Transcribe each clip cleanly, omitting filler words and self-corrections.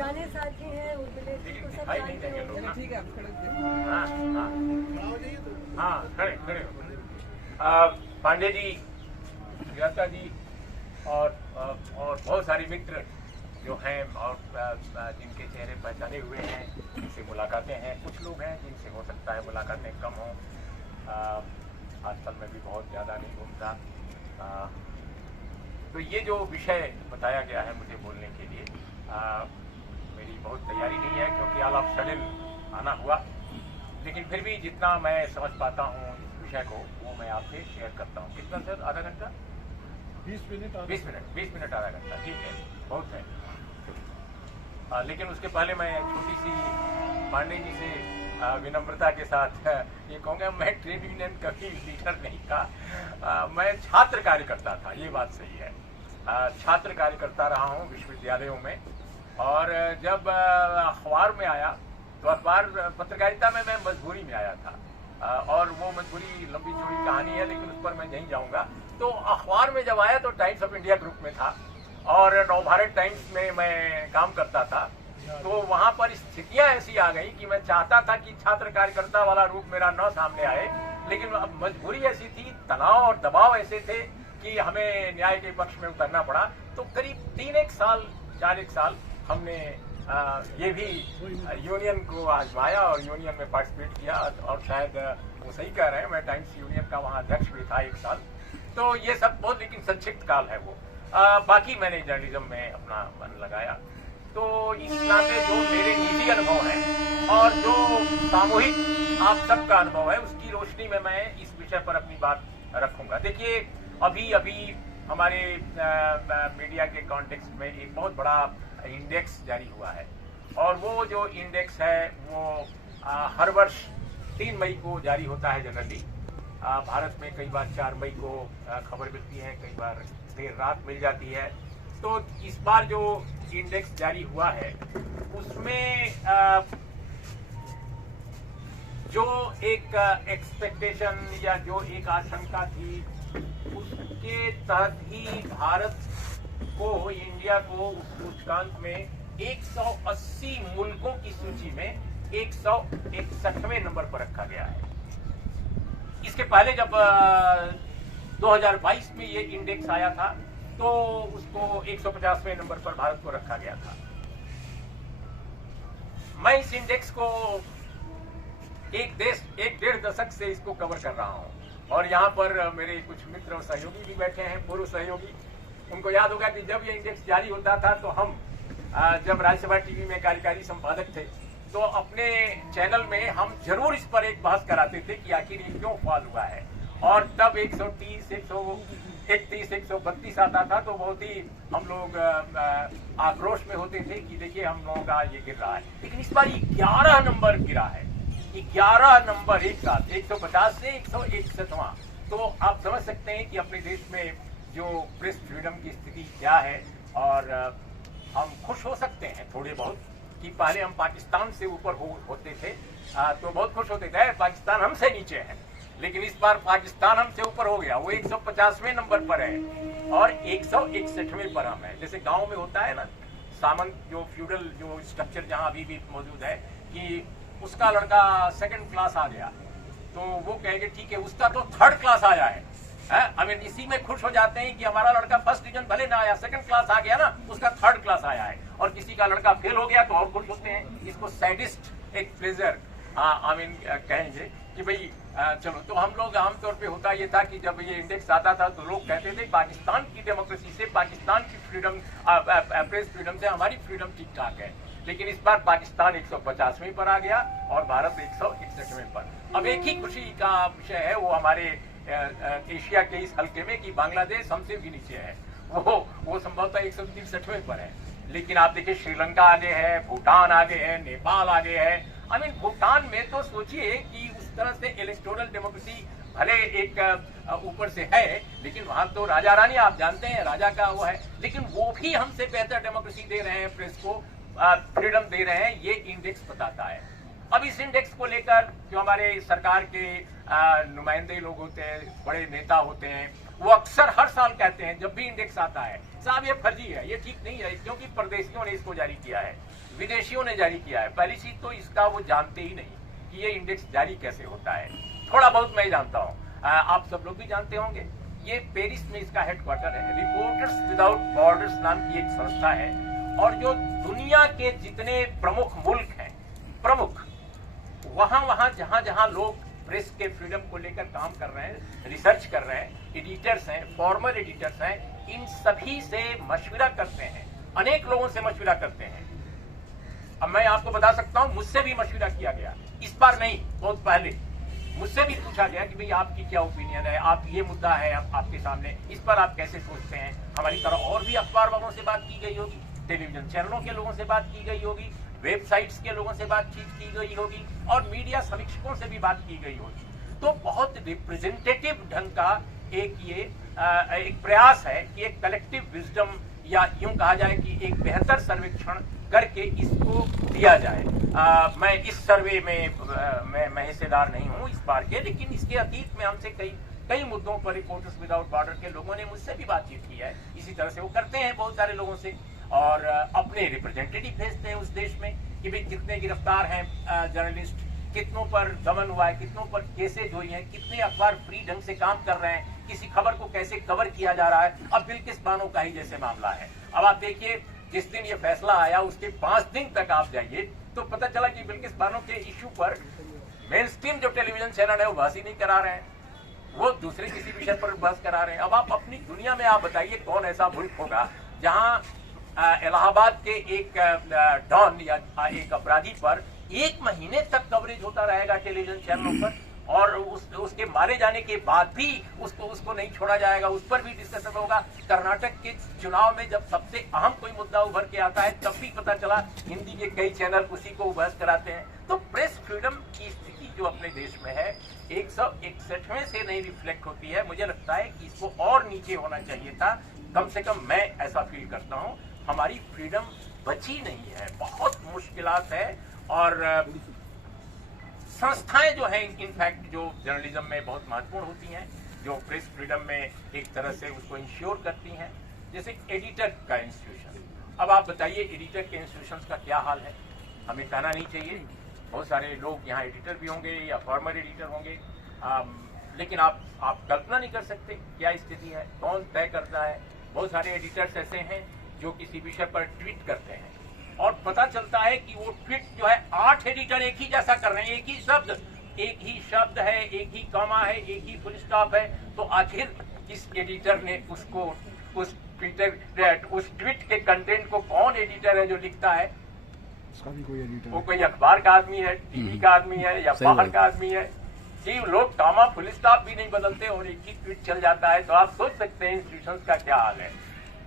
पुराने साथी हैं उर्मिला जी को सब जानते होंगे। ठीक है, आप खड़े हाँ खड़े खड़े पांडे जी, यात्रा जी और बहुत सारे मित्र जो हैं और जिनके चेहरे पहचाने हुए हैं, जिनसे मुलाकातें हैं। कुछ लोग हैं जिनसे हो सकता है मुलाकातें कम हों। आजकल मैं भी बहुत ज़्यादा नहीं घूमता। तो ये जो विषय बताया गया है मुझे बोलने के लिए, मेरी बहुत तैयारी नहीं है क्योंकि ऑल ऑफ सडन आना हुआ, लेकिन फिर भी जितना मैं समझ पाता हूँ इस विषय को वो मैं आपसे शेयर करता हूँ। कितना सर? आधा घंटा? 20 मिनट आधा घंटा, ठीक है, बहुत है। लेकिन उसके पहले मैं छोटी सी पांडे जी से विनम्रता के साथ ये कहूँगा, मैं ट्रेड यूनियन कभी लीडर नहीं था। मैं छात्र कार्यकर्ता था, ये बात सही है। छात्र कार्यकर्ता रहा हूँ विश्वविद्यालयों में, और जब अखबार में आया तो अखबार पत्रकारिता में मैं मजबूरी में आया था, और वो मजबूरी लंबी चौड़ी कहानी है, लेकिन उस पर मैं नहीं जाऊँगा। तो अखबार में जब आया तो टाइम्स ऑफ इंडिया ग्रुप में था और नवभारत टाइम्स में मैं काम करता था। तो वहाँ पर स्थितियाँ ऐसी आ गई कि मैं चाहता था कि छात्र कार्यकर्ता वाला रूप मेरा न सामने आए, लेकिन अब मजबूरी ऐसी थी, तनाव और दबाव ऐसे थे कि हमें न्याय के पक्ष में उतरना पड़ा। तो करीब 4 साल हमने ये भी यूनियन को आजमाया और यूनियन में पार्टिसिपेट किया, और शायद वो सही कह रहे हैं, मैं टाइम्स यूनियन का वहाँ अध्यक्ष भी था 1 साल। तो ये सब बहुत, लेकिन संक्षिप्त काल है वो। बाकी मैंने जर्नलिज्म में अपना मन लगाया। तो इस नाते जो मेरे निजी अनुभव हैं और जो सामूहिक आप सबका अनुभव है, उसकी रोशनी में मैं इस विषय पर अपनी बात रखूंगा। देखिए, अभी हमारे मीडिया के कॉन्टेक्स्ट में एक बहुत बड़ा इंडेक्स जारी हुआ है, और वो जो इंडेक्स है वो हर वर्ष 3 मई को जारी होता है जनरली। भारत में कई बार 4 मई को खबर मिलती है, कई बार देर रात मिल जाती है। तो इस बार जो इंडेक्स जारी हुआ है उसमें जो एक एक्सपेक्टेशन या जो एक आशंका थी, उसके तहत ही भारत को, इंडिया को उस सूचकांक में 180 मुल्कों की सूची में 161वें नंबर पर रखा गया है। इसके पहले जब 2022 में ये इंडेक्स आया था तो उसको 150वें नंबर पर भारत को रखा गया था। मैं इस इंडेक्स को एक डेढ़ दशक से इसको कवर कर रहा हूं, और यहाँ पर मेरे कुछ मित्र और सहयोगी भी बैठे हैं, पूर्व सहयोगी। उनको याद होगा कि जब ये इंडेक्स जारी होता था तो हम जब राज्यसभा टीवी में कार्यकारी संपादक थे तो अपने चैनल में हम जरूर इस पर एक बहस कराते थे कि आखिर ये क्यों फॉल हुआ है। और तब 130, 131, 132 आता था तो बहुत ही हम लोग आक्रोश में होते थे कि देखिए हम लोगों का ये गिर रहा है। लेकिन इस बार 11 नंबर गिरा है, 11 नंबर एक साथ, 150 से 161वां। तो आप समझ सकते हैं कि अपने देश में जो प्रेस फ्रीडम की स्थिति क्या है, और हम खुश हो सकते हैं थोड़े बहुत कि पहले हम पाकिस्तान से ऊपर होते थे तो बहुत खुश होते थे, पाकिस्तान हमसे नीचे है, लेकिन इस बार पाकिस्तान हमसे ऊपर हो गया, वो 150वें नंबर पर है और 161वें पर हम है। जैसे गांव में होता है ना, सामंत जो फ्यूडल जो स्ट्रक्चर जहां अभी भी मौजूद है कि उसका लड़का 2nd क्लास आ गया तो वो कहेंगे ठीक है, उसका तो 3rd क्लास आया है। इसी में खुश हो जाते हैं कि हमारा लड़का 1st डिवीजन भले ना आया, 2nd क्लास आ गया ना, उसका 3rd क्लास आया है। और किसी का लड़का फेल हो गया तो और खुश होते हैं। इसको सैडिस्ट एक प्लेजर कहेंगे कि भाई चलो। तो हम लोग आमतौर पे होता ये था कि जब ये इंडेक्स आता था तो लोग कहते थे पाकिस्तान की डेमोक्रेसी से, पाकिस्तान की फ्रीडम, प्रेस फ्रीडम से हमारी फ्रीडम ठीक ठाक है। लेकिन इस बार पाकिस्तान 150वें पर आ गया और भारत 161वें पर। अब एक ही खुशी का विषय है वो हमारे एशिया के इस हल्के में कि बांग्लादेश हमसे भी नीचे है, वो संभवतः 163वें पर है। लेकिन आप देखिए श्रीलंका आगे है, भूटान आगे है, नेपाल आगे है। भूटान में तो सोचिए कि उस तरह से इलेक्टोरल डेमोक्रेसी भले एक ऊपर से है, लेकिन वहां तो राजा रानी आप जानते हैं, राजा का वो है, लेकिन वो भी हमसे बेहतर डेमोक्रेसी दे रहे हैं, प्रेस को फ्रीडम दे रहे हैं, ये इंडेक्स बताता है। अब इस इंडेक्स को लेकर जो हमारे सरकार के नुमाइंदे लोग होते हैं, बड़े नेता होते हैं, वो अक्सर हर साल कहते हैं जब भी इंडेक्स आता है, साहब ये फर्जी है, ये ठीक नहीं है, क्योंकि परदेशियों ने इसको जारी किया है। विदेशियों ने जारी किया है। पहली चीज तो इसका वो जानते ही नहीं कि ये इंडेक्स जारी कैसे होता है। थोड़ा बहुत मैं जानता हूँ, आप सब लोग भी जानते होंगे। ये पेरिस में इसका हेडक्वार्टर है। रिपोर्टर्स विदाउट बॉर्डर्स नाम की एक संस्था है, और जो दुनिया के जितने प्रमुख मुल्क हैं, प्रमुख वहां जहां लोग प्रेस के फ्रीडम को लेकर काम कर रहे हैं, रिसर्च कर रहे हैं, एडिटर्स हैं, फॉर्मर एडिटर्स हैं, इन सभी से मशविरा करते हैं, अनेक लोगों से मशविरा करते हैं। अब मैं आपको बता सकता हूं, मुझसे भी मशविरा किया गया, इस बार नहीं, बहुत पहले मुझसे भी पूछा गया कि भाई आपकी क्या ओपिनियन है, आप ये मुद्दा है आपके सामने, इस पर आप कैसे सोचते हैं। हमारी तरह और भी अखबार वालों से बात की गई होगी, टेलीविजन चैनलों के लोगों से बात की गई होगी, वेबसाइट्स के लोगों से बातचीत की गई होगी, और मीडिया समीक्षकों से भी बात की गई होगी। तो बहुत रिप्रेजेंटेटिव ढंग का एक प्रयास है कि एक कलेक्टिव विजडम, या यूं कहा जाए कि एक बेहतर सर्वेक्षण करके इसको दिया जाए। मैं इस सर्वे में मैं हिस्सेदार नहीं हूं इस बार के, लेकिन इसके अतीत में हमसे कई मुद्दों पर रिपोर्टर्स विदाउट बॉर्डर के लोगों ने मुझसे भी बातचीत की है। इसी तरह से वो करते हैं बहुत सारे लोगों से, और अपने रिप्रेजेंटेटिव भेजते हैं उस देश में कि भाई कितने गिरफ्तार हैं जर्नलिस्ट, कितनों पर दमन हुआ है, कितनों पर केसेज हुई हैं, कितने अखबार फ्री ढंग से काम कर रहे हैं, किसी खबर को कैसे कवर किया जा रहा है। अब बिल्किस बानो का ही जैसे मामला है, अब आप देखिए जिस दिन ये फैसला आया उसके 5 दिन तक आप जाइए तो पता चला कि बिल्किस बानो के इश्यू पर मेन स्ट्रीम जो टेलीविजन चैनल है वो बहस ही नहीं करा रहे हैं, वो दूसरे किसी विषय पर बहस करा रहे हैं। अब आप अपनी दुनिया में आप बताइए कौन ऐसा मुल्क होगा जहां इलाहाबाद के एक डॉन या एक अपराधी पर 1 महीने तक कवरेज होता रहेगा टेलीविजन चैनलों पर, और उसके मारे जाने के बाद भी उसको नहीं छोड़ा जाएगा, उस पर भी डिस्कशन होगा। कर्नाटक के चुनाव में जब सबसे अहम कोई मुद्दा उभर के आता है तब भी पता चला हिंदी के कई चैनल उसी को बहस कराते हैं। तो प्रेस फ्रीडम की स्थिति जो अपने देश में है 161वें से नहीं रिफ्लेक्ट होती है। मुझे लगता है कि इसको और नीचे होना चाहिए था, कम से कम मैं ऐसा फील करता हूँ। हमारी फ्रीडम बची नहीं है, बहुत मुश्किलात है, और संस्थाएं जो हैं इनफैक्ट जो जर्नलिज्म में बहुत महत्वपूर्ण होती हैं, जो प्रेस फ्रीडम में एक तरह से उसको इंश्योर करती हैं, जैसे एडिटर का इंस्टीट्यूशन। अब आप बताइए एडिटर के इंस्टीट्यूशंस का क्या हाल है। हमें कहना नहीं चाहिए, बहुत सारे लोग यहाँ एडिटर भी होंगे या फॉर्मर एडिटर होंगे, लेकिन आप कल्पना नहीं कर सकते क्या स्थिति है, कौन तय करता है। बहुत सारे एडिटर्स ऐसे हैं जो किसी विषय पर ट्वीट करते हैं और पता चलता है कि वो ट्वीट जो है 8 एडिटर एक ही जैसा कर रहे हैं, एक ही शब्द है, एक ही कॉमा है, एक ही फुल स्टॉप है। तो आखिर किस एडिटर ने उस ट्वीट के कंटेंट को कौन एडिटर है जो लिखता है? उसका भी कोई एडिटर, वो कोई अखबार का आदमी है, टीवी का आदमी है, या बाहर का आदमी है? जी, लोग कॉमा फुल स्टॉप भी नहीं बदलते और एक ही ट्वीट चल जाता है। तो आप सोच सकते हैं इंस्टीट्यूशंस का क्या हाल है।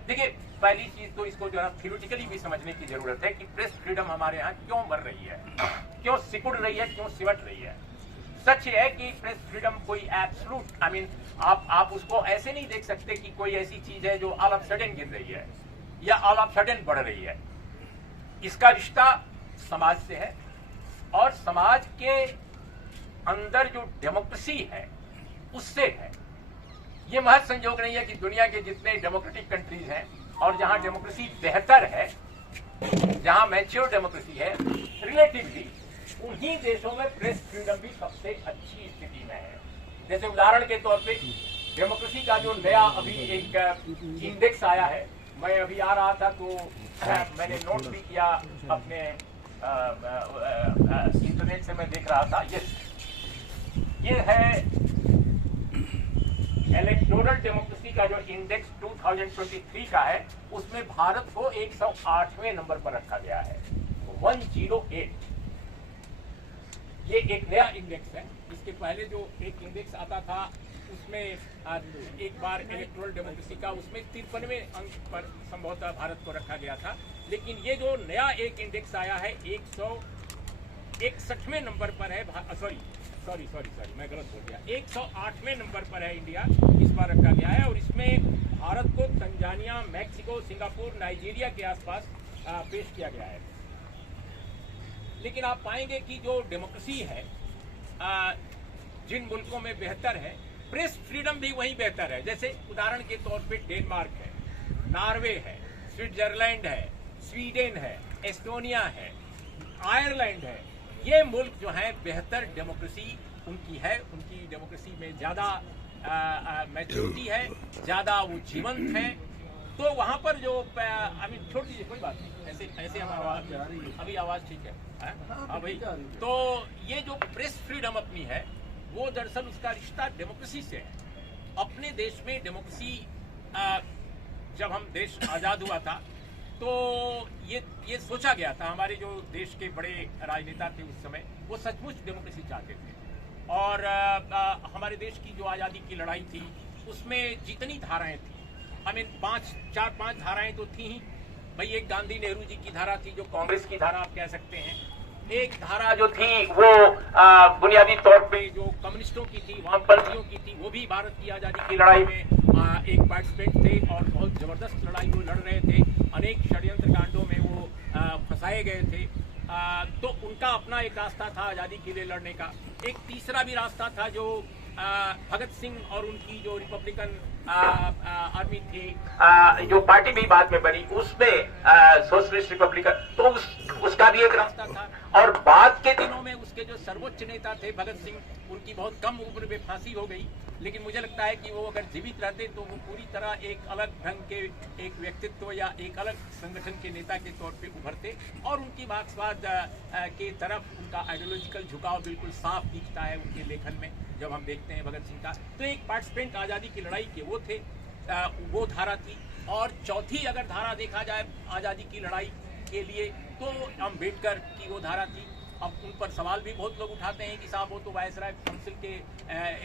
देखिए, पहली चीज तो इसको जो है थ्योरेटिकली भी समझने की जरूरत है कि प्रेस फ्रीडम हमारे यहाँ क्यों मर रही है, क्यों सिकुड़ रही है, क्यों सिमट रही है। सच है कि प्रेस फ्रीडम कोई एब्सोल्यूट आप उसको ऐसे नहीं देख सकते कि कोई ऐसी चीज है जो ऑल ऑफ सडन गिर रही है या ऑल ऑफ सडन बढ़ रही है। इसका रिश्ता समाज से है, और समाज के अंदर जो डेमोक्रेसी है उससे है। ये महज संयोग नहीं है कि दुनिया के जितने डेमोक्रेटिक कंट्रीज हैं और जहां डेमोक्रेसी बेहतर है, जहां मैच्योर डेमोक्रेसी है रिलेटिवली, उन्हीं देशों में प्रेस फ्रीडम भी सबसे अच्छी स्थिति में है। जैसे उदाहरण के तौर पे डेमोक्रेसी का जो नया अभी एक इंडेक्स आया है, मैं अभी आ रहा था तो मैंने नोट भी किया, अपने इंटरनेट से मैं देख रहा था। ये है इलेक्टोरल डेमोक्रेसी का जो इंडेक्स 2023 का है, उसमें भारत को 108वें नंबर पर रखा गया है, 108। ये एक नया इंडेक्स है। इसके पहले जो एक इंडेक्स आता था उसमें एक बार इलेक्टोरल डेमोक्रेसी का उसमें 53वें अंक पर संभवतः भारत को रखा गया था। लेकिन ये जो नया एक इंडेक्स आया है 161वें नंबर पर है। सॉरी मैं गलत बोल गया, 108वें नंबर पर है इंडिया, इस बार रखा गया है। और इसमें भारत को तंजानिया, मैक्सिको, सिंगापुर, नाइजीरिया के आसपास पेश किया गया है। लेकिन आप पाएंगे कि जो डेमोक्रेसी है जिन मुल्कों में बेहतर है, प्रेस फ्रीडम भी वहीं बेहतर है। जैसे उदाहरण के तौर पे डेनमार्क है, नॉर्वे है, स्विट्जरलैंड है, स्वीडन है, एस्टोनिया है, आयरलैंड है, ये मुल्क जो है बेहतर डेमोक्रेसी उनकी है, उनकी डेमोक्रेसी में ज़्यादा मैच्योरिटी है, ज़्यादा वो जीवंत है। तो वहाँ पर जो छोड़ दीजिए, कोई बात नहीं, ऐसे हम आवाज़, अभी आवाज़ ठीक है, हाँ भाई। तो ये जो प्रेस फ्रीडम अपनी है वो दरअसल उसका रिश्ता डेमोक्रेसी से है। अपने देश में डेमोक्रेसी, जब हम देश आज़ाद हुआ था तो ये सोचा गया था, हमारे जो देश के बड़े राजनेता थे उस समय वो सचमुच डेमोक्रेसी चाहते थे। और हमारे देश की जो आज़ादी की लड़ाई थी उसमें जितनी धाराएं थी, हमें 4-5 धाराएं तो थी ही भाई। एक गांधी नेहरू जी की धारा थी जो कांग्रेस की धारा आप कह सकते हैं। एक धारा जो थी वो बुनियादी तौर पे जो कम्युनिस्टों की थी, वामपंथियों की थी, वो भी भारत की आज़ादी की लड़ाई में एक पार्टिसिपेंट थे और बहुत जबरदस्त लड़ाई वो लड़ रहे थे। अनेक षड्यंत्र कांडों में वो फंसाए गए थे। तो उनका अपना एक रास्ता था आज़ादी के लिए लड़ने का। एक तीसरा भी रास्ता था जो भगत सिंह और उनकी जो रिपब्लिकन आर्मी थी, जो पार्टी भी बाद में बनी, उसमें सोशलिस्ट रिपब्लिकन, तो उसका भी एक रास्ता था। और बाद के दिनों में उसके जो सर्वोच्च नेता थे भगत सिंह, उनकी बहुत कम उम्र में फांसी हो गई। लेकिन मुझे लगता है कि वो अगर जीवित रहते तो वो पूरी तरह एक अलग ढंग के एक व्यक्तित्व या एक अलग संगठन के नेता के तौर पे उभरते। और उनकी मार्क्सवाद के तरफ उनका आइडियोलॉजिकल झुकाव बिल्कुल साफ दिखता है उनके लेखन में जब हम देखते हैं भगत सिंह का। तो एक पार्टिसिपेंट आज़ादी की लड़ाई के वो थे, वो धारा थी। और चौथी अगर धारा देखा जाए आज़ादी की लड़ाई के लिए तो अम्बेडकर की वो धारा थी। अब उन पर सवाल भी बहुत लोग उठाते हैं कि साहब वो तो वायसराय काउंसिल के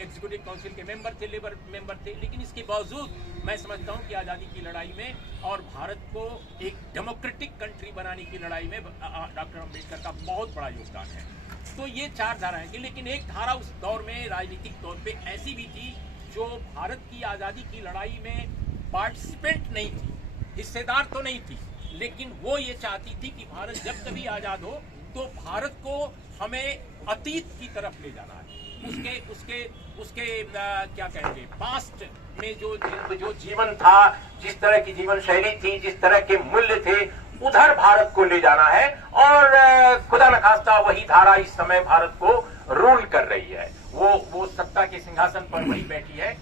एग्जीक्यूटिव काउंसिल के मेंबर थे, लेबर मेंबर थे। लेकिन इसके बावजूद मैं समझता हूँ कि आज़ादी की लड़ाई में और भारत को एक डेमोक्रेटिक कंट्री बनाने की लड़ाई में डॉक्टर अम्बेडकर का बहुत बड़ा योगदान है। तो ये 4 धाराएं थी। लेकिन एक धारा उस दौर में राजनीतिक तौर पे ऐसी भी थी जो भारत की आज़ादी की लड़ाई में पार्टिसिपेंट नहीं थी, हिस्सेदार तो नहीं थी, लेकिन वो ये चाहती थी कि भारत जब कभी आज़ाद हो तो भारत को हमें अतीत की तरफ ले जाना है। उसके क्या कहेंगे, पास्ट में जो जीवन था, जिस तरह की जीवन शैली थी, जिस तरह के मूल्य थे, उधर भारत को ले जाना है। और खुदा न खास्ता वही धारा इस समय भारत को रूल कर रही है। वो सत्ता के सिंहासन पर वही बैठी है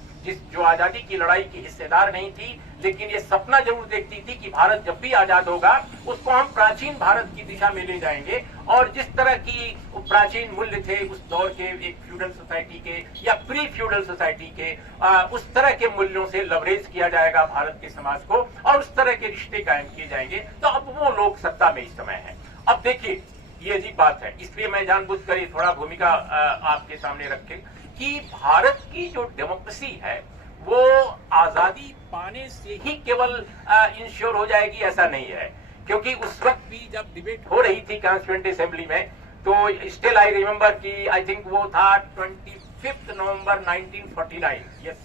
जो आजादी की लड़ाई की हिस्सेदार नहीं थी, लेकिन ये सपना जरूर देखती थी कि भारत जब भी आजाद होगा उसको हम प्राचीन भारत की दिशा में ले जाएंगे। और जिस तरह की प्राचीन मूल्य थे उस दौर के, एक फ्यूडल सोसाइटी के या प्री फ्यूडल सोसाइटी के, उस तरह के मूल्यों से लवरेज किया जाएगा भारत के समाज को और उस तरह के रिश्ते कायम किए जाएंगे। तो अब वो लोग सत्ता में इस समय है। अब देखिए ये अजीब बात है, इसलिए मैं जानबूझकर ये थोड़ा भूमिका आपके सामने रखे कि भारत की जो डेमोक्रेसी है वो आजादी पाने से ही केवल इंश्योर हो जाएगी, ऐसा नहीं है। क्योंकि उस वक्त भी जब डिबेट हो रही थी कॉन्स्टिट्यूएंट असेंबली में, तो स्टिल आई रिमेंबर कि आई थिंक वो था 25 नवंबर 1949, यस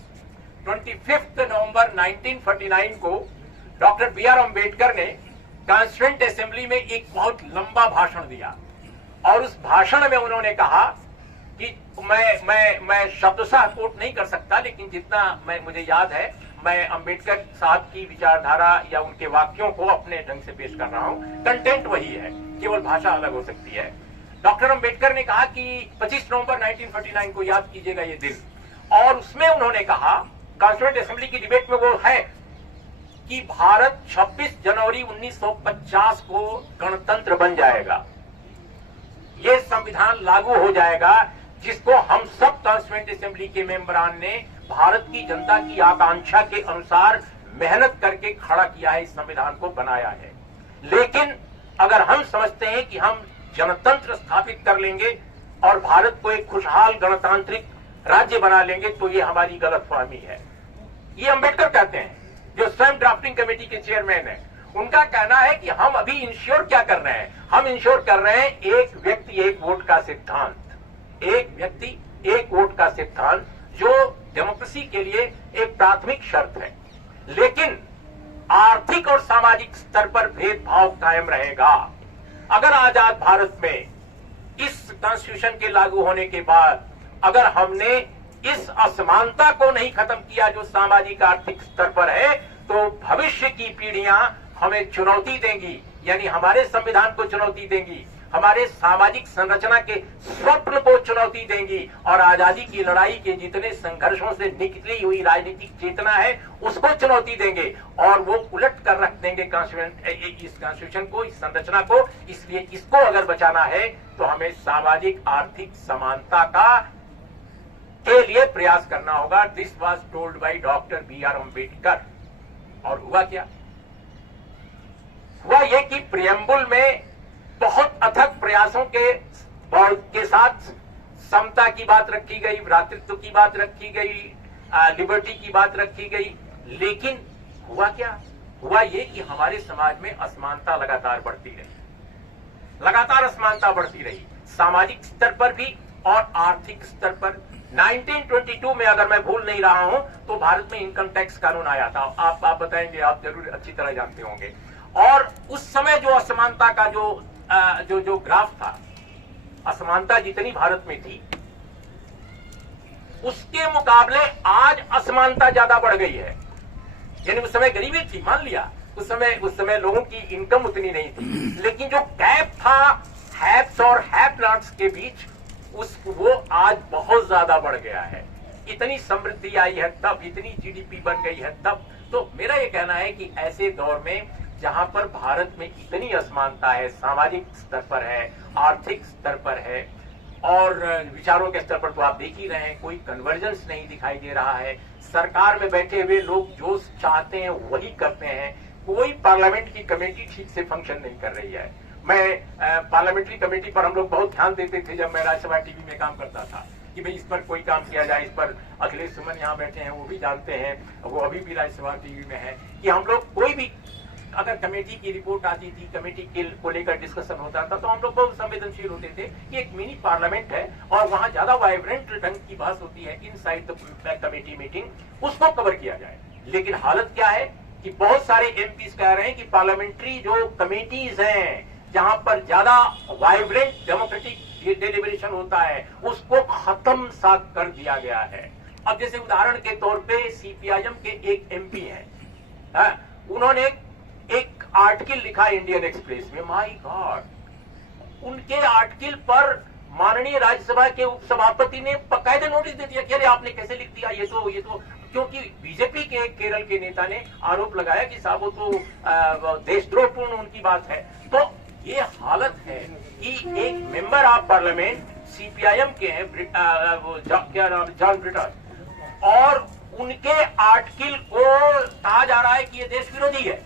25 नवंबर 1949 को डॉक्टर बी.आर. अम्बेडकर ने कॉन्स्टिट्यूएंट असेंबली में एक बहुत लंबा भाषण दिया। और उस भाषण में उन्होंने कहा कि मैं शब्दशः कोट नहीं कर सकता, लेकिन जितना मुझे याद है मैं अंबेडकर साहब की विचारधारा या उनके वाक्यों को अपने ढंग से पेश कर रहा हूं। कंटेंट वही है, केवल भाषा अलग हो सकती है। डॉक्टर अंबेडकर ने कहा कि 25 नवंबर 1949 को याद कीजिएगा ये दिन, और उसमें उन्होंने कहा, कॉन्स्टिट्यूएंट असेंबली की डिबेट में वो है कि भारत 26 जनवरी 1950 को गणतंत्र बन जाएगा, ये संविधान लागू हो जाएगा जिसको हम सब कॉन्स्टिट्यूएंट असेंबली के मेंबरान ने भारत की जनता की आकांक्षा के अनुसार मेहनत करके खड़ा किया है, इस संविधान को बनाया है। लेकिन अगर हम समझते हैं कि हम जनतंत्र स्थापित कर लेंगे और भारत को एक खुशहाल गणतांत्रिक राज्य बना लेंगे, तो ये हमारी गलतफहमी है। ये अंबेडकर कहते हैं, जो स्वयं ड्राफ्टिंग कमेटी के चेयरमैन है। उनका कहना है कि हम अभी इंश्योर क्या कर रहे हैं, हम इंश्योर कर रहे हैं एक व्यक्ति एक वोट का सिद्धांत, एक व्यक्ति एक वोट का सिद्धांत, जो डेमोक्रेसी के लिए एक प्राथमिक शर्त है। लेकिन आर्थिक और सामाजिक स्तर पर भेदभाव कायम रहेगा। अगर आजाद भारत में इस कॉन्स्टिट्यूशन के लागू होने के बाद अगर हमने इस असमानता को नहीं खत्म किया जो सामाजिक आर्थिक स्तर पर है, तो भविष्य की पीढ़ियां हमें चुनौती देंगी यानी हमारे संविधान को चुनौती देंगी, हमारे सामाजिक संरचना के स्वप्न को चुनौती देंगी और आजादी की लड़ाई के जितने संघर्षों से निकली हुई राजनीतिक चेतना है उसको चुनौती देंगे और वो उलट कर रख देंगे इस कॉन्स्टिट्यूशन को, इस संरचना को। इसलिए इसको अगर बचाना है तो हमें सामाजिक आर्थिक समानता का के लिए प्रयास करना होगा। This was told by doctor B.R. Ambedkar. और हुआ क्या? हुआ ये कि प्रियम्बुल में बहुत अथक प्रयासों के साथ समता की बात रखी गई, भ्रातृत्व की बात रखी गई, लिबर्टी की बात रखी गई, लेकिन हुआ क्या? हुआ ये कि हमारे समाज में असमानता लगातार बढ़ती रही, लगातार असमानता बढ़ती रही, सामाजिक स्तर पर भी और आर्थिक स्तर पर। 1922 में अगर मैं भूल नहीं रहा हूं तो भारत में इनकम टैक्स कानून आया था। आप बताएंगे, आप जरूर अच्छी तरह जानते होंगे। और उस समय जो असमानता का जो ग्राफ था, असमानता जितनी भारत में थी उसके मुकाबले आज असमानता ज्यादा बढ़ गई है। यानी उस समय गरीबी थी, मान लिया, उस समय लोगों की इनकम उतनी नहीं थी, लेकिन जो गैप था हैव्स और हैव नॉट्स के बीच वो आज बहुत ज्यादा बढ़ गया है। इतनी समृद्धि आई है तब, इतनी जीडीपी बन गई है तब। तो मेरा ये कहना है कि ऐसे दौर में जहां पर भारत में इतनी असमानता है, सामाजिक स्तर पर है, आर्थिक स्तर पर है और विचारों के स्तर पर तो आप देख ही रहे हैं, कोई कन्वर्जेंस नहीं दिखाई दे रहा है। सरकार में बैठे हुए लोग जो चाहते हैं वही करते हैं। कोई पार्लियामेंट की कमेटी ठीक से फंक्शन नहीं कर रही है। मैं पार्लियामेंट्री कमेटी पर हम लोग बहुत ध्यान देते थे जब मैं राज्यसभा टीवी में काम करता था कि भाई इस पर कोई काम किया जाए। इस पर अखिलेश सुमन यहाँ बैठे हैं, वो भी जानते हैं, वो अभी भी राज्यसभा टीवी में है कि हम लोग कोई भी अगर कमेटी की रिपोर्ट आती थी, कमेटी को लेकर डिस्कशन होता था तो हम लोग बहुत संवेदनशील होते थे कि एक मिनी पार्लियामेंट है और वहां ज्यादा वाइब्रेंट ढंग की बात होती है इनसाइड द कमेटी मीटिंग, उसको कवर किया जाए। लेकिन हालत क्या है कि बहुत सारे एमपीज कह रहे हैं कि पार्लियामेंट्री जो कमेटीज हैं जहां पर ज्यादा वाइब्रेंट डेमोक्रेटिक डेलिब्रेशन होता है उसको खत्म सा कर दिया गया है। अब जैसे उदाहरण के तौर पे सीपीआईएम के एक एमपी हैं, उन्होंने एक आर्टिकल लिखा इंडियन एक्सप्रेस में। माय गॉड, उनके आर्टिकल पर माननीय राज्यसभा के उपसभापति ने बकायदा नोटिस दे दिया कि अरे आपने कैसे लिख दिया ये तो क्योंकि बीजेपी के केरल के नेता ने आरोप लगाया कि साहब वो तो देशद्रोहपूर्ण उनकी बात है। तो ये हालत है कि एक मेंबर ऑफ पार्लियामेंट सीपीआईएम के हैं, क्या नाम, जॉन ब्रिटन, और उनके आर्टिकल को कहा जा रहा है कि ये देश विरोधी है,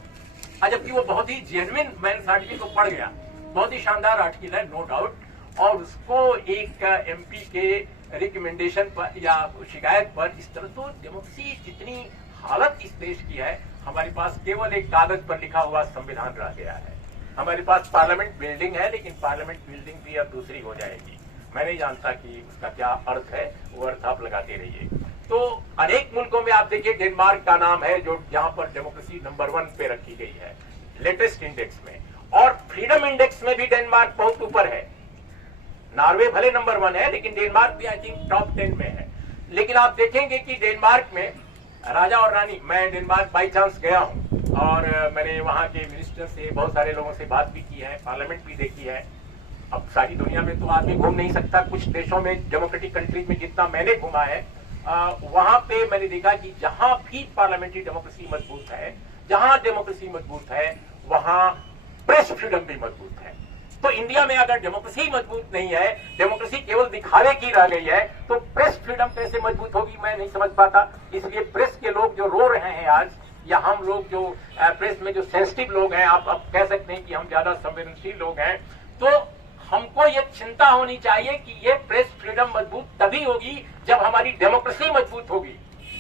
जबकि वो बहुत ही जेन्युइन, मैंने आर्टिकल को पढ़ गया, बहुत ही शानदार आर्टिकल है नो डाउट, और उसको एक एमपी के रिकमेंडेशन पर या शिकायत पर इस तरह। तो डेमोक्रेसी जितनी हालत इस देश की है, हमारे पास केवल एक कागज पर लिखा हुआ संविधान रह गया है। हमारे पास पार्लियामेंट बिल्डिंग है, लेकिन पार्लियामेंट बिल्डिंग भी अब दूसरी हो जाएगी। मैं नहीं जानता कि उसका क्या अर्थ है, वो अर्थ आप लगाते रहिए। तो अनेक मुल्कों में आप देखिए, डेनमार्क का नाम है जो जहां पर डेमोक्रेसी नंबर 1 पे रखी गई है लेटेस्ट इंडेक्स में, और फ्रीडम इंडेक्स में भी डेनमार्क बहुत ऊपर है। नॉर्वे भले नंबर 1 है, लेकिन डेनमार्क भी आई थिंक टॉप 10 में है। लेकिन आप देखेंगे कि डेनमार्क में राजा और रानी, मैं डेनमार्क बाई चांस गया हूं और मैंने वहां के मिनिस्टर से, बहुत सारे लोगों से बात भी की है, पार्लियामेंट भी देखी है। अब सारी दुनिया में तो आदमी घूम नहीं सकता, कुछ देशों में, डेमोक्रेटिक कंट्रीज में जितना मैंने घुमा है, वहां पे मैंने देखा कि जहां भी पार्लियामेंट्री डेमोक्रेसी मजबूत है, जहां डेमोक्रेसी मजबूत है, वहां प्रेस फ्रीडम भी मजबूत है। तो इंडिया में अगर डेमोक्रेसी मजबूत नहीं है, डेमोक्रेसी केवल दिखावे की रह गई है, तो प्रेस फ्रीडम कैसे मजबूत होगी, मैं नहीं समझ पाता। इसलिए प्रेस के लोग जो रो रहे हैं आज, या हम लोग जो प्रेस में जो सेंसिटिव लोग हैं, आप कह सकते हैं कि हम ज्यादा संवेदनशील लोग हैं, तो हमको ये चिंता होनी चाहिए कि ये प्रेस फ्रीडम मजबूत तभी होगी जब हमारी डेमोक्रेसी मजबूत होगी।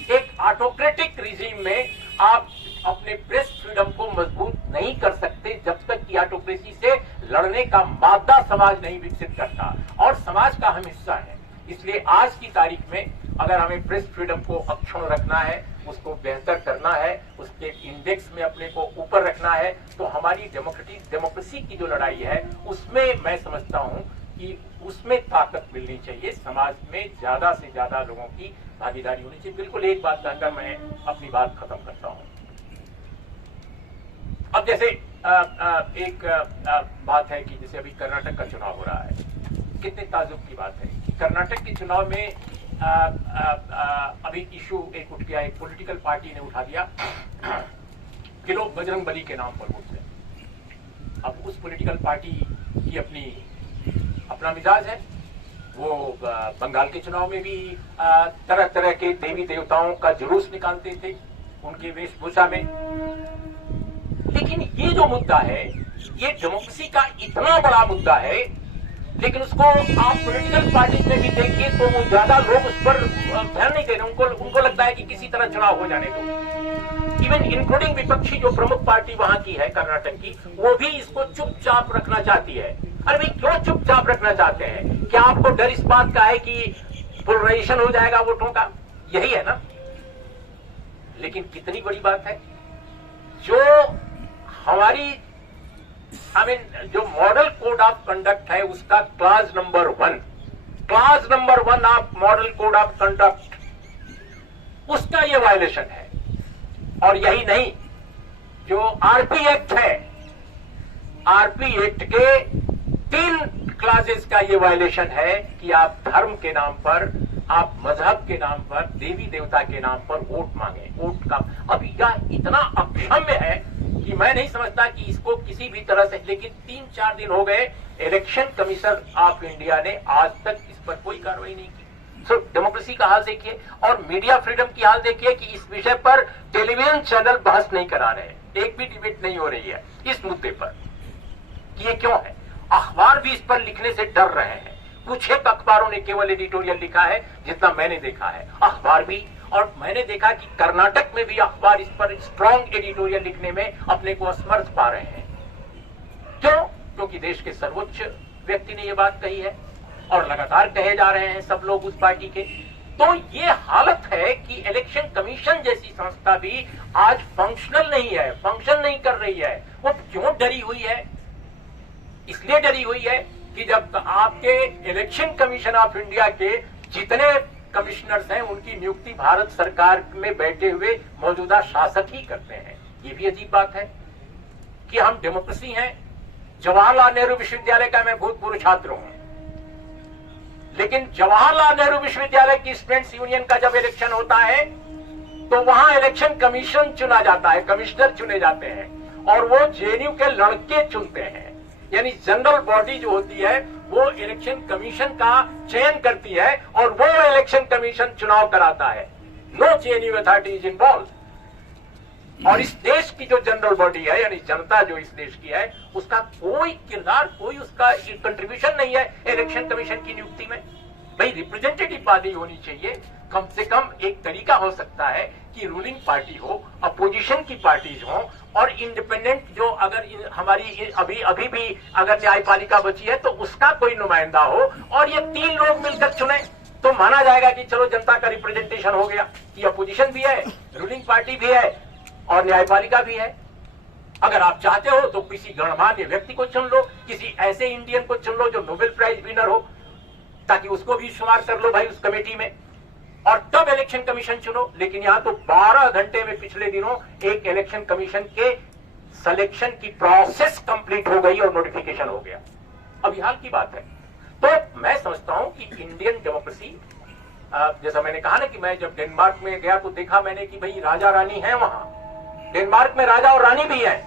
एक ऑटोक्रेटिक रिजीम में आप अपने प्रेस फ्रीडम को मजबूत नहीं कर सकते जब तक कि ऑटोक्रेसी से लड़ने का मादा समाज नहीं विकसित करता, और समाज का हम हिस्सा है। इसलिए आज की तारीख में अगर हमें प्रेस फ्रीडम को अक्षुण्ण रखना है, उसको बेहतर करना है, उसके इंडेक्स में अपने को ऊपर रखना है, तो हमारी डेमोक्रेसी की जो लड़ाई है उसमें मैं समझता हूं कि उसमें ताकत मिलनी चाहिए, समाज में ज्यादा से ज्यादा लोगों की भागीदारी होनी चाहिए। बिल्कुल एक बात कहकर मैं अपनी बात खत्म करता हूं। अब जैसे एक बात है कि जैसे अभी कर्नाटक का चुनाव हो रहा है, कितने ताजुब की बात है कि कर्नाटक के चुनाव में अभी इशू एक उठ गया, एक पॉलिटिकल पार्टी ने उठा दिया कि लोग बजरंग बली के नाम पर वोट दें। अब उस पॉलिटिकल पार्टी की अपना मिजाज है, वो बंगाल के चुनाव में भी तरह तरह के देवी देवताओं का जुलूस निकालते थे उनके वेशभूषा में। लेकिन ये जो मुद्दा है, ये डेमोक्रेसी का इतना बड़ा मुद्दा है, लेकिन उसको आप पॉलिटिकल पार्टी में भी देखिए तो वो ज्यादा लोग उस पर ध्यान नहीं दे रहे। उनको लगता है कि किसी तरह चुनाव हो जाने दो। इवन इंक्लूडिंग विपक्षी जो प्रमुख पार्टी वहां की है कर्नाटक की, वो भी इसको चुपचाप रखना चाहती है। अरे भाई क्यों चुपचाप रखना चाहते हैं? क्या आपको डर इस बात का है कि पोलराइजेशन हो जाएगा वोटों का? यही है ना। लेकिन कितनी बड़ी बात है, जो हमारी जो मॉडल कोड ऑफ कंडक्ट है उसका class number 1 of model code of conduct, उसका ये वायलेशन है। और यही नहीं, जो आरपी एक्ट है, आरपी एक्ट के 3 क्लासेस का ये वायलेशन है कि आप धर्म के नाम पर, आप मजहब के नाम पर, देवी देवता के नाम पर वोट मांगे। वोट का अब यह इतना अक्षम्य है कि मैं नहीं समझता कि इसको किसी भी तरह से, लेकिन 3-4 दिन हो गए, इलेक्शन कमीशन ऑफ इंडिया ने आज तक इस पर कोई कार्रवाई नहीं की। सो डेमोक्रेसी का हाल देखिए और मीडिया फ्रीडम की हाल देखिए कि इस विषय पर टेलीविजन चैनल बहस नहीं करा रहे, एक भी डिबेट नहीं हो रही है इस मुद्दे पर। ये क्यों है? अखबार भी इस पर लिखने से डर रहे हैं। कुछ एक अखबारों ने केवल एडिटोरियल लिखा है जितना मैंने देखा है, अखबार भी। और मैंने देखा कि कर्नाटक में भी अखबार इस पर स्ट्रॉन्ग एडिटोरियल लिखने में अपने को असमर्थ पा रहे हैं। क्यों? क्योंकि देश के सर्वोच्च व्यक्ति ने यह बात कही है और लगातार कहे जा रहे हैं सब लोग उस पार्टी के। तो ये हालत है कि इलेक्शन कमीशन जैसी संस्था भी आज फंक्शनल नहीं है, फंक्शन नहीं कर रही है। वो क्यों डरी हुई है? इसलिए डरी हुई है कि जब आपके इलेक्शन कमीशन ऑफ इंडिया के जितने कमिश्नर्स हैं उनकी नियुक्ति भारत सरकार में बैठे हुए मौजूदा शासक ही करते हैं। ये भी अजीब बात है कि हम डेमोक्रेसी हैं। जवाहरलाल नेहरू विश्वविद्यालय का मैं भूतपूर्व छात्र हूं, लेकिन जवाहरलाल नेहरू विश्वविद्यालय की स्टूडेंट्स यूनियन का जब इलेक्शन होता है तो वहां इलेक्शन कमीशन चुना जाता है, कमिश्नर चुने जाते हैं और वो जेएनयू के लड़के चुनते हैं। यानी जनरल बॉडी जो होती है वो इलेक्शन कमीशन का चयन करती है और वो इलेक्शन कमीशन चुनाव कराता है। No JNU authority is involve. और इस देश की जो जनरल बॉडी है, यानी जनता जो इस देश की है, उसका कोई किरदार, कोई उसका कंट्रीब्यूशन नहीं है इलेक्शन कमीशन की नियुक्ति में। भाई रिप्रेजेंटेटिव बॉडी होनी चाहिए। कम से कम एक तरीका हो सकता है कि रूलिंग पार्टी हो, अपोजिशन की पार्टीज हो और इंडिपेंडेंट जो, अगर हमारी अभी भी अगर न्यायपालिका बची है तो उसका कोई नुमाइंदा हो और ये 3 लोग मिलकर चुने तो माना जाएगा कि चलो जनता का रिप्रेजेंटेशन हो गया कि अपोजिशन भी है, रूलिंग पार्टी भी है और न्यायपालिका भी है। अगर आप चाहते हो तो किसी गणमान्य व्यक्ति को चुन लो, किसी ऐसे इंडियन को चुन लो जो नोबेल प्राइज विनर हो, ताकि उसको भी शुमार कर लो भाई उस कमेटी में, और तब इलेक्शन कमीशन चुनो। लेकिन यहां तो 12 घंटे में पिछले दिनों एक इलेक्शन कमीशन के सिलेक्शन की प्रोसेस कंप्लीट हो गई और नोटिफिकेशन हो गया। अभी हाल की बात है। तो मैं समझता हूं कि इंडियन डेमोक्रेसी, जैसा मैंने कहा ना कि मैं जब डेनमार्क में गया तो देखा मैंने कि भाई राजा रानी है वहां, डेनमार्क में राजा और रानी भी है।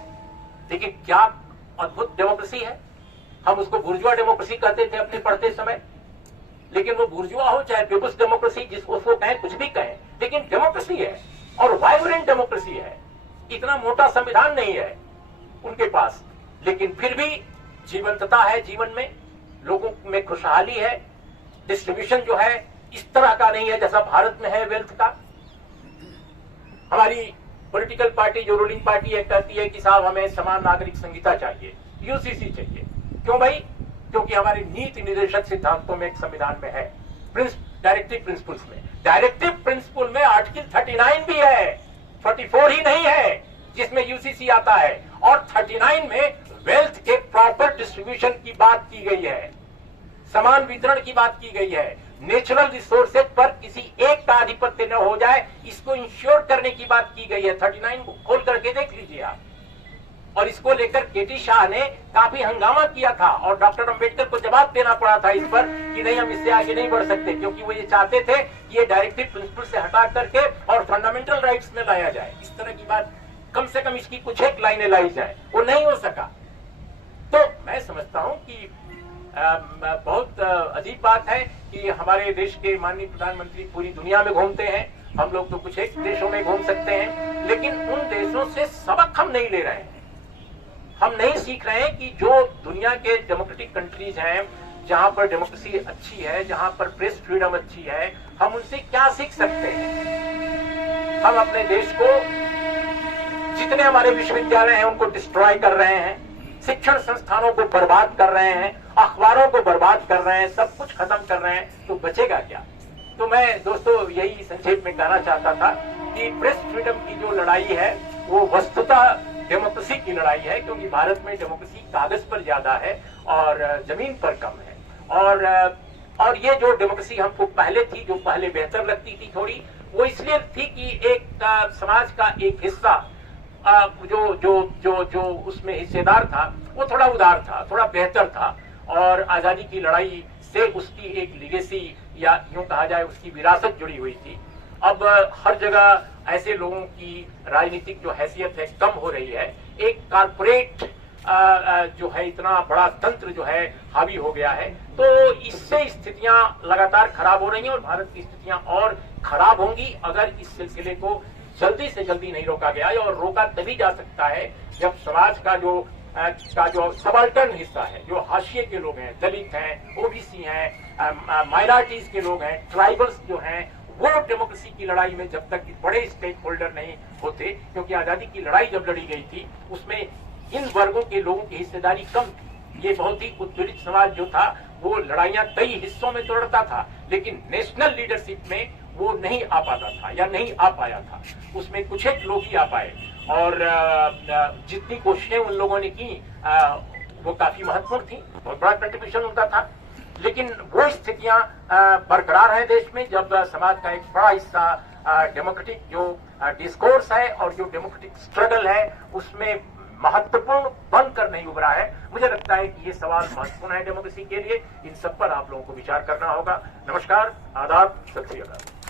लेकिन क्या अद्भुत डेमोक्रेसी है। हम उसको बुर्जुआ डेमोक्रेसी कहते थे अपने पढ़ते समय, लेकिन वो बुर्जुआ हो चाहे पीपुल्स डेमोक्रेसी, जिसको उसको कहें, कुछ भी कहें, लेकिन डेमोक्रेसी है और वाइब्रेंट डेमोक्रेसी है। इतना मोटा संविधान नहीं है उनके पास, लेकिन फिर भी जीवंतता है जीवन में, लोगों में खुशहाली है। डिस्ट्रीब्यूशन जो है इस तरह का नहीं है जैसा भारत में है वेल्थ का। हमारी पॉलिटिकल पार्टी जो रूलिंग पार्टी है कहती है कि साहब हमें समान नागरिक संहिता चाहिए, यूसीसी चाहिए। क्यों भाई? क्योंकि हमारे नीति निर्देशक सिद्धांतों में एक संविधान में है, डायरेक्टिव प्रिंसिपल्स में, डायरेक्टिव प्रिंसिपल में आर्टिकल 39 भी है, 44 ही नहीं है जिसमें यूसीसी आता है। और 39 में वेल्थ के प्रॉपर डिस्ट्रीब्यूशन की बात की गई है, समान वितरण की बात की गई है, नेचुरल रिसोर्सेज पर किसी एक का आधिपत्य न हो जाए इसको इंश्योर करने की बात की गई है। 39 को खोल करके देख लीजिए आप। और इसको लेकर केटी शाह ने काफी हंगामा किया था और डॉक्टर अंबेडकर को जवाब देना पड़ा था इस पर कि नहीं, हम इससे आगे नहीं बढ़ सकते, क्योंकि वो ये चाहते थे कि ये डायरेक्टिव प्रिंसिपल से हटा करके और फंडामेंटल राइट्स में लाया जाए। इस तरह की बात, कम से कम इसकी कुछ एक लाइनें लाई जाए, वो नहीं हो सका। तो मैं समझता हूं कि बहुत अजीब बात है कि हमारे देश के माननीय प्रधानमंत्री पूरी दुनिया में घूमते हैं, हम लोग तो कुछ एक देशों में घूम सकते हैं, लेकिन उन देशों से सबक हम नहीं ले रहे हैं। हम नहीं सीख रहे हैं कि जो दुनिया के डेमोक्रेटिक कंट्रीज हैं, जहां पर डेमोक्रेसी अच्छी है, जहां पर प्रेस फ्रीडम अच्छी है, हम उनसे क्या सीख सकते हैं। हम अपने देश को, जितने हमारे विश्वविद्यालय हैं उनको डिस्ट्रॉय कर रहे हैं, शिक्षण संस्थानों को बर्बाद कर रहे हैं, अखबारों को बर्बाद कर रहे हैं, सब कुछ खत्म कर रहे हैं, तो बचेगा क्या। तो मैं दोस्तों यही संक्षेप में कहना चाहता था कि प्रेस फ्रीडम की जो लड़ाई है वो वस्तुतः डेमोक्रेसी की लड़ाई है, क्योंकि भारत में डेमोक्रेसी कागज पर ज्यादा है और जमीन पर कम है। और ये जो डेमोक्रेसी हमको पहले थी, जो पहले बेहतर लगती थी थोड़ी, वो इसलिए थी कि एक समाज का एक हिस्सा जो जो जो जो उसमें हिस्सेदार था वो थोड़ा उदार था, थोड़ा बेहतर था, और आजादी की लड़ाई से उसकी एक लिगेसी या यूं कहा जाए उसकी विरासत जुड़ी हुई थी। अब हर जगह ऐसे लोगों की राजनीतिक जो हैसियत है कम हो रही है, एक कारपोरेट जो है इतना बड़ा तंत्र जो है हावी हो गया है, तो इससे स्थितियां लगातार खराब हो रही हैं और भारत की स्थितियां और खराब होंगी अगर इस सिलसिले को जल्दी से जल्दी नहीं रोका गया। और रोका तभी जा सकता है जब समाज का जो सबाल्टर्न हिस्सा है, जो हाशिए के लोग हैं, दलित हैं, ओबीसी हैं, माइनॉरिटीज के लोग हैं, ट्राइबल्स जो हैं, वो डेमोक्रेसी की लड़ाई में जब तक बड़े स्टेक होल्डर नहीं होते, क्योंकि आजादी की लड़ाई जब लड़ी गई थी उसमें इन वर्गों के लोगों की हिस्सेदारी कम थी। ये बहुत ही उत्पीड़ित समाज जो था वो लड़ाइयां कई हिस्सों में तो लड़ता था, लेकिन नेशनल लीडरशिप में वो नहीं आ पाता था या नहीं आ पाया था, उसमें कुछ एक लोग ही आ पाए। और जितनी कोशिशें उन लोगों ने की वो काफी महत्वपूर्ण थी, बहुत बड़ा कंट्रीब्यूशन उनका था, लेकिन वो स्थितियां बरकरार हैं देश में जब समाज का एक बड़ा हिस्सा डेमोक्रेटिक जो डिस्कोर्स है और जो डेमोक्रेटिक स्ट्रगल है उसमें महत्वपूर्ण बनकर नहीं उभरा है। मुझे लगता है कि ये सवाल महत्वपूर्ण है डेमोक्रेसी के लिए, इन सब पर आप लोगों को विचार करना होगा। नमस्कार, आदाब, सत श्री अकाल।